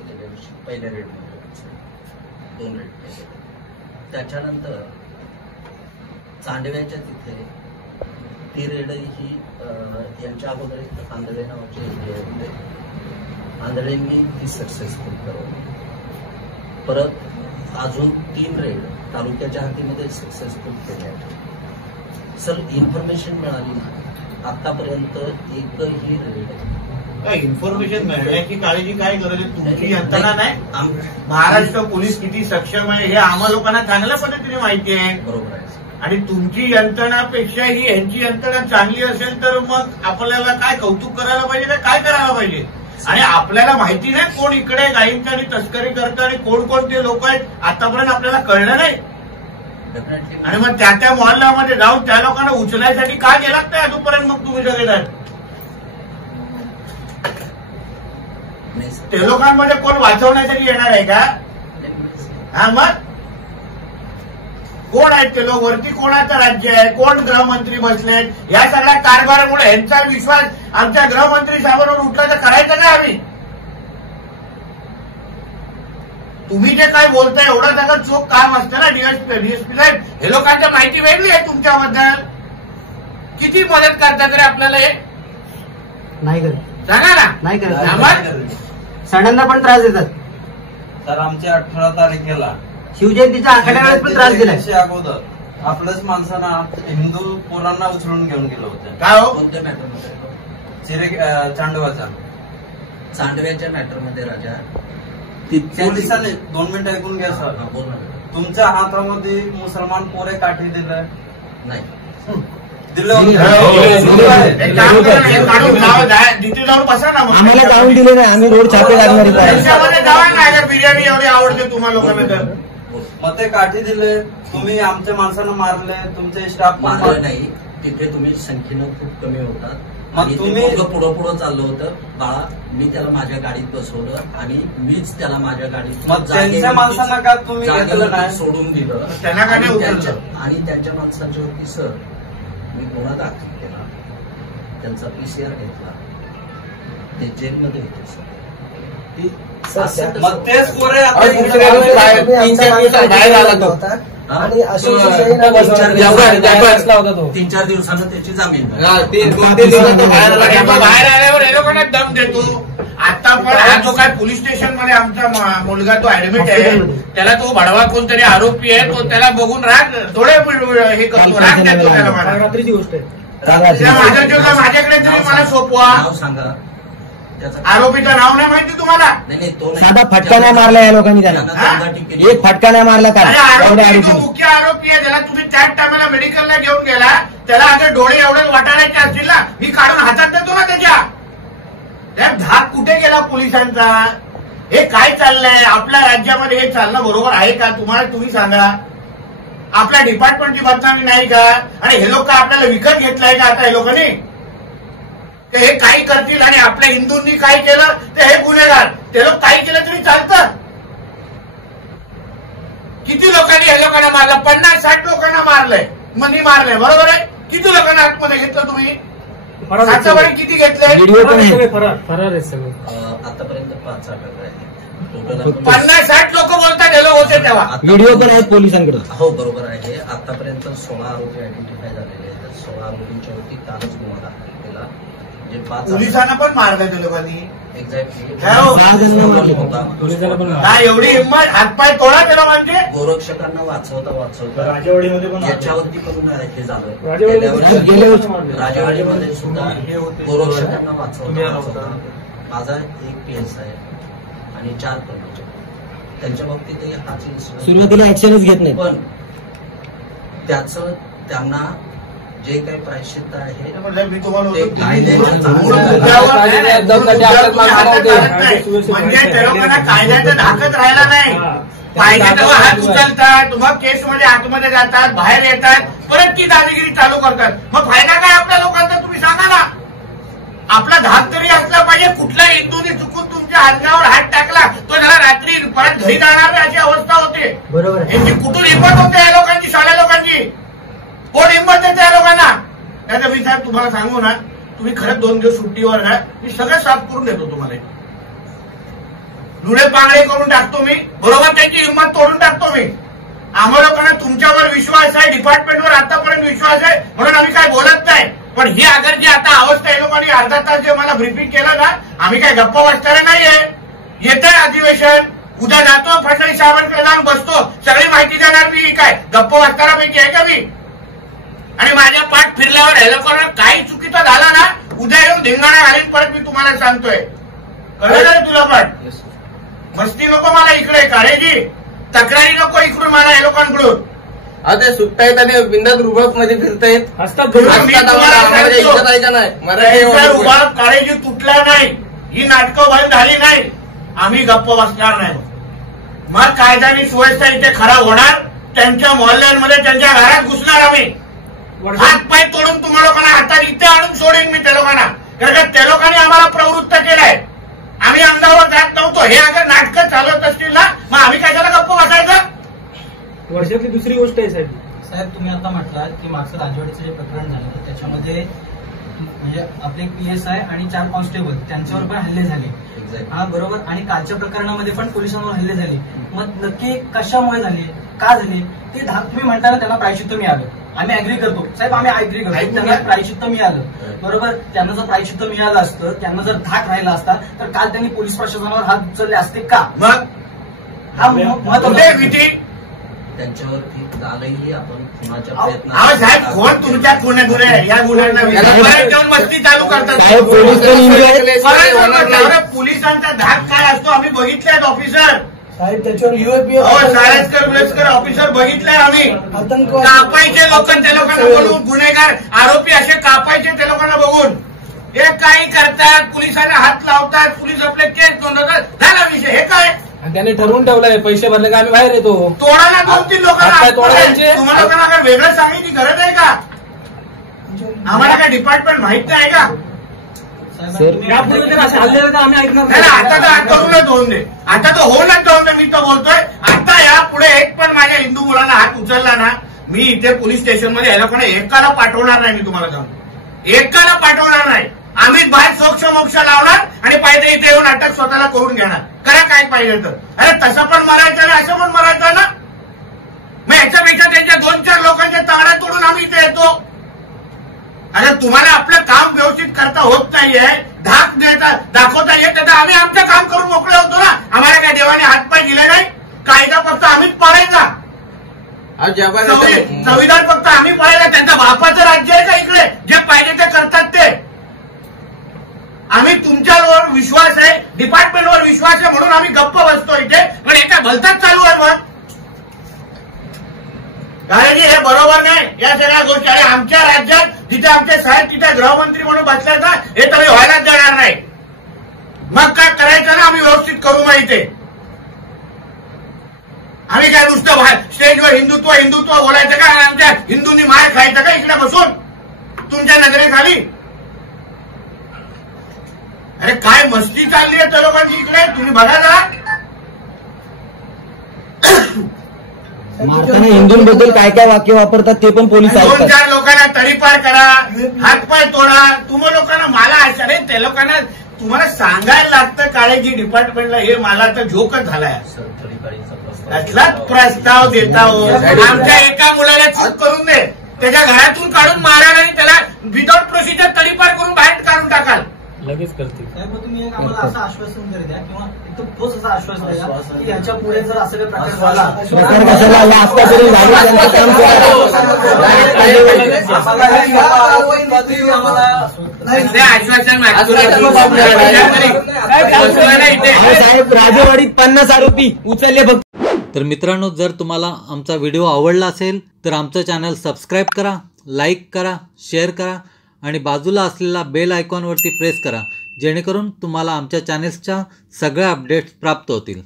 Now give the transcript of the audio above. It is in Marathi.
गेल्या वर्षी पहिल्या रेडमध्ये 2 रेड केले. त्याच्यानंतर चांडव्याच्या तिथे ती रेड ही यांच्या अगोदर एक आंधळे नावाचे एरिया होते. आंधळेंनी ती सक्सेसफुल करवली. परत अजून 3 रेड तालुक्याच्या हातीमध्ये सक्सेसफुल केल्या. सर इन्फॉर्मेशन मिळाली ना आतापर्यंत एकही रेड इन्फॉर्मेशन मिळण्याची काळजी काय गरज आहे? तुमची यंत्रणा नाही. महाराष्ट्र पोलीस किती सक्षम आहे हे आम्हा लोकांना चांगल्या पद्धतीने माहिती आहे. बरोबर आहे. आणि तुमची यंत्रणापेक्षा ही यांची यंत्रणा चांगली असेल तर मग आपल्याला काय कौतुक करायला पाहिजे, काय करायला पाहिजे? आणि आपल्याला माहिती नाही कोण इकडे गायींची आणि तस्करी करतं आणि कोणकोणते लोक आहेत आतापर्यंत आपल्याला कळलं नाही. आणि मग त्या मोहल्ल्यामध्ये जाऊन त्या लोकांना उचलायसाठी का गेलात नाही अजूनपर्यंत? मग तुम्ही सगळे ते लोकांमध्ये कोण वाचवण्यासाठी येणार आहे का? हा मग कोण आहेत ते लोक? वरती कोणाचं राज्य आहे? कोण गृहमंत्री बसलेत? या सगळ्या कारभारामुळे यांचा विश्वास आमच्या गृहमंत्री साहेबांवर उठला तर करायचं का आम्ही? तुम्ही जे काय बोलताय एवढं सगळं चोख काम असतं ना डीएसपी साहेब. हे लोकांची माहिती वेगळी आहे तुमच्याबद्दल. किती मदत करतात रे आपल्याला हे? नाही करत. सांगा ना. नाही करत. सणांना पण त्रास देतात. तर आमच्या 18 तारखेला शिवजयंतीच्या आखाड्या वेळेस पण त्रास दिला. अगोदर आपल्याच माणसांना हिंदू पोरांना उचलून घेऊन गेलं होतं. काय हो? कोणत्या मॅटरमध्ये? चांडवाचा चांडव्याच्या मॅटरमध्ये राजा पोलिसांनी 2 मिनिटं ऐकून घ्या सर. तुमच्या हातामध्ये मुसलमान पोरे काठी दिलं नाही. दिलं तिथे जाऊन बसा ना. आम्हाला जाऊन दिले नाही. आम्ही रोड छापे लागणार. त्याच्यामध्ये जावा ना. बिर्याणी एवढी आवडते तुम्हाला लोकांना तर मग ते काठी दिले. तुम्ही आमच्या माणसांना मारले. तुमचे स्टाफ मारलं नाही. तिथे तुम्ही संख्येनं खूप कमी होतात. मग तुम्ही पुढं चाललं होतं. बाळा मी त्याला माझ्या गाडीत बसवलं आणि मीच त्याला माझ्या गाडीत मग त्यांच्या माणसांना का तुम्ही घेतलं नाही? सोडून दिलं. त्यांना का नाही उचललं? आणि त्यांच्या माणसांच्या वरती सर मी गुन्हा दाखल केला. त्यांचा PCR घेतला. ते जेलमध्ये होते सर. मग तेच पोरे बाहेर आला होता. आणि 3-4 दिवसानं त्याची जामीन बाहेर आल्यावर हे लोकांना दम देतो. आता पण हा जो काय पोलीस स्टेशन मध्ये आमचा मुलगा तो ऍडमिट आहे त्याला तो भडवा कोणतरी आरोपी आहे तो त्याला बघून राग थोडे हे करतो. राग देतो त्याला. मला रात्रीची गोष्ट आहे. माझ्याकडे तरी मला सोपवा. नाव सांगा आरोपीचं नाव नाही माहिती तुम्हाला? नाही तो साधा फटका नाही मारला या लोकांनी. त्याला एक फटका नाही मारला. तो मुख्य आरोपी आहे. त्याला तुम्ही त्याच टायमाला मेडिकलला घेऊन गेला. त्याला अगर डोळे एवढे वाटायचे असतील ना मी काढून हातात देतो ना त्याच्या. धाक कुठे गेला पोलिसांचा? हे काय चाललंय आपल्या राज्यामध्ये? हे चालणं बरोबर आहे का? तुम्ही सांगा. आपल्या डिपार्टमेंटची बदनामी नाही का? आणि हे लोक आपल्याला विकत घेतलाय का आता हे लोकांनी? ते हे काही करतील आणि आपल्या हिंदूंनी काय केलं ते हे गुन्हेगार. ते लोक काही केलं तरी चालतं. किती लोकांनी हे लोकांना मारलं? 50-60 लोकांना मारलंय. मनी मारलंय. बरोबर आहे. किती लोकांना आतमध्ये घेतलं तुम्ही? आतापर्यंत किती घेतले? फरार आहे सगळं. आतापर्यंत 5 अटक आहे. 50-60 लोक बोलतात हे लोक होते तेव्हा. व्हिडिओ पण आहेत पोलिसांकडे. हो बरोबर आहे. आतापर्यंत 16 आरोपी आयडेंटिफाय झालेले आहेत. 16 आरोपींच्या वरती कालच गुन्हा दाखल केला. पोलिसांना पण मारलं ते लोकांनी. एक्झॅक्टली. काय एवढी हिंमत? हातपाय तोडा त्याला. म्हणजे गोरक्षकांना वाचवता याच्यावरती पण हे झालं. राजेवाडीमध्ये सुद्धा गोरक्षकांना वाचवता माझा एक PS आहे आणि 4 कर्मचारी. त्यांच्या बाबतीत हाच सुरुवातीला ऍक्शनच घेत नाही. पण त्याचं त्यांना जे काही प्रायश्चित्त आहे मी तुम्हाला ते म्हणजे त्या लोकांना कायद्याचं धाकच राहिला नाही. पाहिजे तेव्हा हात उचलतात. मग केसमध्ये आतमध्ये जातात, बाहेर येतात, परत ती दादागिरी चालू करतात. मग फायदा काय आपल्या लोकांचा? तुम्ही सांगा ना. आपला धाक तरी असला पाहिजे. कुठल्या हिंदूने चुकून तुमच्या अंगावर हात टाकला तो त्याला रात्री परत घरी जाणार नाही अशी अवस्था होते. बरोबर. यांची कुठून हिंमत होते या लोकांची? शाळा लोकांची कोण हिंमत देते या लोकांना? त्याचा मी साहेब तुम्हाला सांगू ना, तुम्ही खरंच 2 दिवस सुट्टीवर ना मी सगळं साफ करून देतो तुम्हाला. लुळे पांगळे करून टाकतो मी, बरोबर त्याची हिंमत तोडून टाकतो मी. आम्हा लोकांना तुमच्यावर विश्वास आहे, डिपार्टमेंटवर आतापर्यंत विश्वास आहे, म्हणून आम्ही काय बोलत नाही. पण ही अगर जी आता अवस्था या लोकांनी अर्धा तास जे मला ब्रीफिंग केलं ना, आम्ही काय गप्पा वाचणारे नाहीये. येतंय अधिवेशन, उद्या जातो फडणवीस साहेबांकडे जाऊन बसतो, सगळी माहिती देणार मी. काय गप्पा वाचणाऱ्यापैकी आहे का मी? आणि माझ्या पाठ फिरल्यावर हे लोकांना काही चुकीचं झालं ना, उद्या येऊन धिंगाणा घालीन परत, मी तुम्हाला सांगतोय. कळलं रे तुला? पण मस्ती नको मला इकडे, काळेजी तक्रारी नको इकडून मला या लोकांकडून. आता सुट्टायत आणि बिंदात रुबाब मध्ये फिरतायत. काळेजी तुटला नाही, ही नाटकं बंद झाली नाही, आम्ही गप्प बसणार नाही. मग कायदा आणि सुव्यवस्था इथे खराब होणार, त्यांच्या मोहल्ल्यांमध्ये त्यांच्या घरात घुसणार आम्ही. हात पाय तोडून तुम्हा लोकांना हातात इथे आणून सोडेन मी त्या लोकांना. कारण त्या लोकांनी आम्हाला प्रवृत्त केलंय. आम्ही अंगावर जात नव्हतो. हे अगर नाटकं चालवत असतील ना, मग आम्ही कशाला गप्प बसायचं? वर्षातली दुसरी गोष्ट आहे साहेब, तुम्ही आता म्हटलात की मागचं राजवाडीचं जे प्रकरण झालं त्याच्यामध्ये म्हणजे आपले PSI आणि 4 कॉन्स्टेबल त्यांच्यावर पण हल्ले झाले. हा बरोबर. आणि कालच्या प्रकरणामध्ये पण पोलिसांवर हल्ले झाले. मग नक्की कशामुळे झाले, का झाले ते तुम्ही म्हणताना त्यांना प्रायश्चित्त मिळालं. आम्ही अॅग्री करतो साहेब, आम्ही अॅग्री करतो. त्यांना प्रायश्चित्त मिळालं बरोबर. त्यांना जर प्रायश्चित्त मिळालं असतं, त्यांना जर धाक राहिला असता तर काल त्यांनी पोलीस प्रशासनावर हात उचलले असते का? मग हा महत्व विधी त्यांच्यावरती कालही आपण खुनाच्या प्रयत्न. साहेब कोण तुमच्या गुन्हे या गुन्ह्यांना देऊन मस्ती चालू करतात. पोलिसांचा धाक काय असतो आम्ही बघितलाय ऑफिसर साहेब. त्याच्यावर UAPF साळेकर ऑफिसर बघितलंय आम्ही. कापायचे लोक त्या लोकांना बघून, गुन्हेगार आरोपी असे कापायचे त्या लोकांना बघून. हे काही करतात, पोलिसांना हात लावतात, पोलीस आपले केस नोंदवतात, झाला विषय. हे काय त्यांनी ठरवून ठेवलंय, पैसे भरले का आम्ही बाहेर येतो. तोडाला 2-3 लोकांना तुम्हाला काय वेगळं सांगायची गरज आहे का? आम्हाला काय डिपार्टमेंट माहित नाही का? यापुढे हल्ले तर आम्ही ऐकणार नाही. आता तर आठवूनच होऊन दे, आता तर होऊनच जाऊन दे. मी तर बोलतोय आता यापुढे एक पण माझ्या हिंदू मुलांना हात उचलला ना, मी इथे पोलीस स्टेशनमध्ये याला कोणा एकाला पाठवणार नाही. मी तुम्हाला सांगतो, एकाला पाठवणार नाही. आम्हीच बाहेर सोक्ष मोक्ष लावणार आणि पाहिजे इथे येऊन अटक स्वतःला करून घेणार. करा काय पाहिजे तर. अरे तसं पण मरायचं ना, असं पण मरायचं ना. मग याच्यापेक्षा त्यांच्या 2-4 लोकांच्या तांगड्या तोडून आम्ही इथे येतो. अरे तुम्हाला आपलं काम व्यवस्थित करता होत नाहीये, धाक देता दाखवता येत, तर आम्ही आमचं काम करून मोकळे होतो ना. आम्हाला काय देवाने हातपाय दिले नाही? कायदा फक्त आम्हीच पाळायचा, संविधान फक्त आम्ही पाळायला. त्यांच्या बापाचं राज्य आहे का इकडे? जे पाहिजे ते करतात ते. आम्ही तुमच्यावर विश्वास आहे, डिपार्टमेंटवर विश्वास आहे म्हणून आम्ही गप्प बसतो इथे. पण हे काय भलताच चालू आहे मग. कारण की हे बरोबर नाही या सगळ्या गोष्टी. आणि आमच्या राज्यात जिथे आमचे साहेब तिथे गृहमंत्री म्हणून बसले ना, हे तरी व्हायलाच जाणार नाही. मग काय करायचं ना, आम्ही व्यवस्थित करू मग इथे. आम्ही काय नुसतं स्टेजवर हिंदुत्व हिंदुत्व बोलायचं का? आमच्या हिंदूंनी मार खायचं का इकडे बसून तुमच्या नजरेखाली? अरे काय मस्ती चालली आहे त्या लोकांची इकडे, तुम्ही बघा ना. हिंदूंबद्दल काय काय वाक्य वापरतात ते पण पोलीस 2-4 लोकांना तडीपार करा, हातपाय तोडा. तुम्हा लोकांना मला अरे त्या लोकांना तुम्हाला सांगायला लागतं काळेजी डिपार्टमेंटला. हे मला तर झोकच झालाय. असलाच प्रस्ताव देता हो. आमच्या एका मुलाला चूक करून दे, त्याच्या घरातून काढून माराल आणि त्याला विदाउट प्रोसिजर तडीपार करून बाहेर काढून टाकाल. लगेच करतील साहेब. मग तुम्ही आम्हाला असं आश्वासन तरी द्या किंवा एकदम ठोस असं आश्वासन द्या की याच्या पुढे जर असं काही प्रकार झाला साहेब. राजेवाडीत 50 आरोपी उचलले बघ. तर मित्रांनो, जर तुम्हाला आमचा व्हिडिओ आवडला असेल तर आमचं चॅनल सबस्क्राईब करा, लाईक करा, शेअर करा आणि बाजूला असलेला बेल आयकॉनवरती प्रेस करा, जेणेकरून तुम्हाला आमच्या चॅनेल्सच्या सगळ्या अपडेट्स प्राप्त होतील.